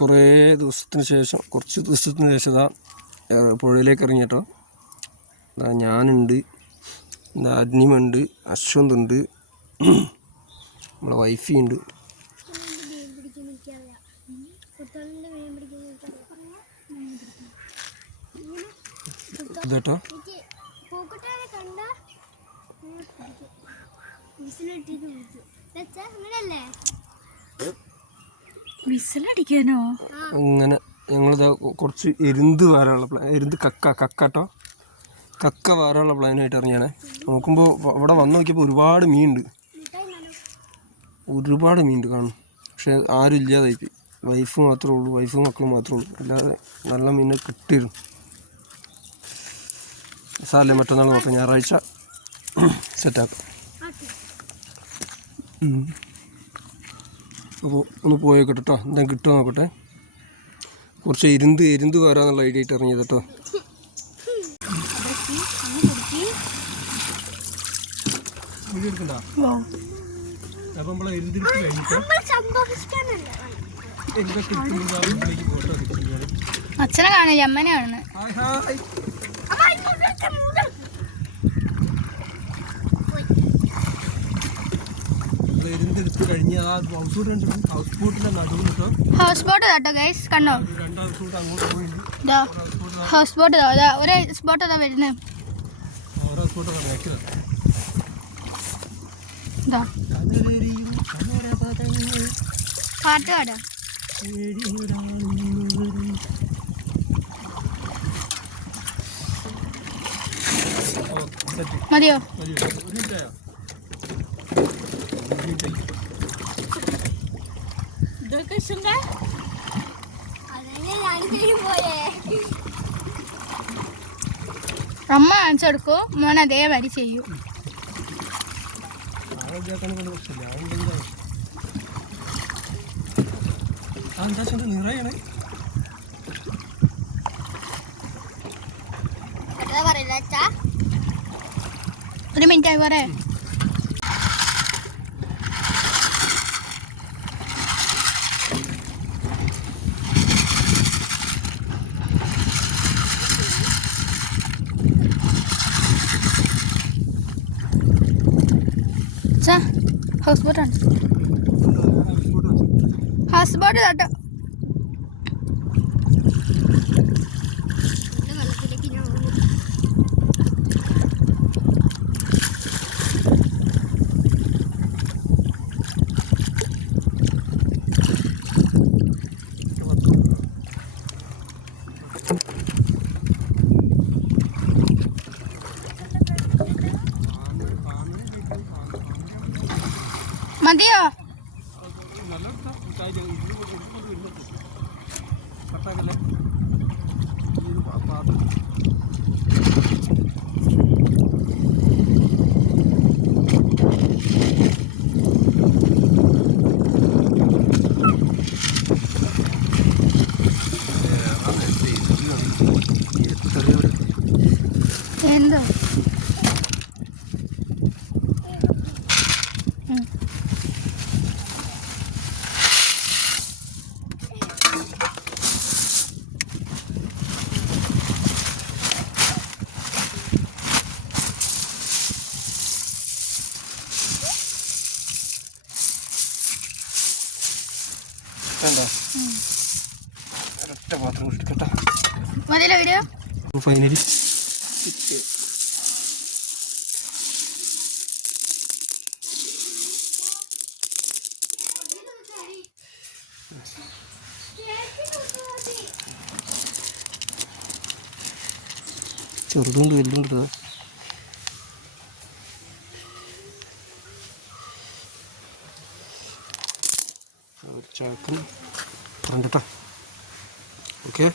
കുറേ ദിവസത്തിന് ശേഷം കുറച്ച് ദിവസത്തിന് ശേഷം ഇതാ പുഴയിലേക്ക് ഇറങ്ങി കേട്ടോ. ഞാനുണ്ട്, അഗ്നിമുണ്ട്, അശ്വന്തുണ്ട്, നമ്മളെ വൈഫിയുണ്ട്. ഇതേട്ടോ അങ്ങനെ ഞങ്ങളിതാ കുറച്ച് എരുന്ത് വാരാനുള്ള എരുന്ത് കക്കാട്ടോ കക്ക വാരാനുള്ള പ്ലാനായിട്ട് ഇറങ്ങിയാണേ. നോക്കുമ്പോൾ അവിടെ വന്ന് നോക്കിയപ്പോൾ ഒരുപാട് മീനുണ്ട് കാണും. പക്ഷെ ആരും ഇല്ലാതായിപ്പോയി. വൈഫ് മാത്രമേ ഉള്ളൂ, വൈഫും മക്കളും മാത്രമേ ഉള്ളൂ. അല്ലാതെ നല്ല മീനെ കിട്ടിയിരുന്നു. സാറല്ലേ മറ്റന്നാൾ നോക്കാം, ഞായറാഴ്ച സെറ്റാക്കാം. അപ്പോൾ ഒന്ന് പോയേക്കട്ടെ കേട്ടോ, എന്താ കിട്ടുമോ നോക്കട്ടെ. കുറച്ച് എരുന്ത് വരാന്നുള്ള ഐഡിയ ആയിട്ട് ഇറങ്ങിയത് കേട്ടോ. അച്ഛനെ കാണില്ല, അമ്മനെ കാണുന്നത്. ഹൗസ് ബോട്ട് കേട്ടോ ഗൈസ്, കണ്ടോ? ഹൗസ് ബോട്ട് ഒരേ സ്പോട്ട് അതാ വരുന്നത്. പാട്ട് പാടാ മതിയോ? അമ്മ കാണിച്ചെടുക്കൂ, മോൻ അതേമാതിരി ചെയ്യൂ. ഒരു മിനിറ്റ് ആയി പോരെ. ഹൗസ് ബോട്ടാണ്, ഹൗസ് ബോട്ട് കേട്ടോ. മതിയോ? എന്തോ മതിയല്ലോ വീഡിയോ. ഫൈനലി ചെറുതുണ്ട് വലുതുണ്ട്. ചാക്കും കണ്ടിട്ടോ. ഓക്കെ.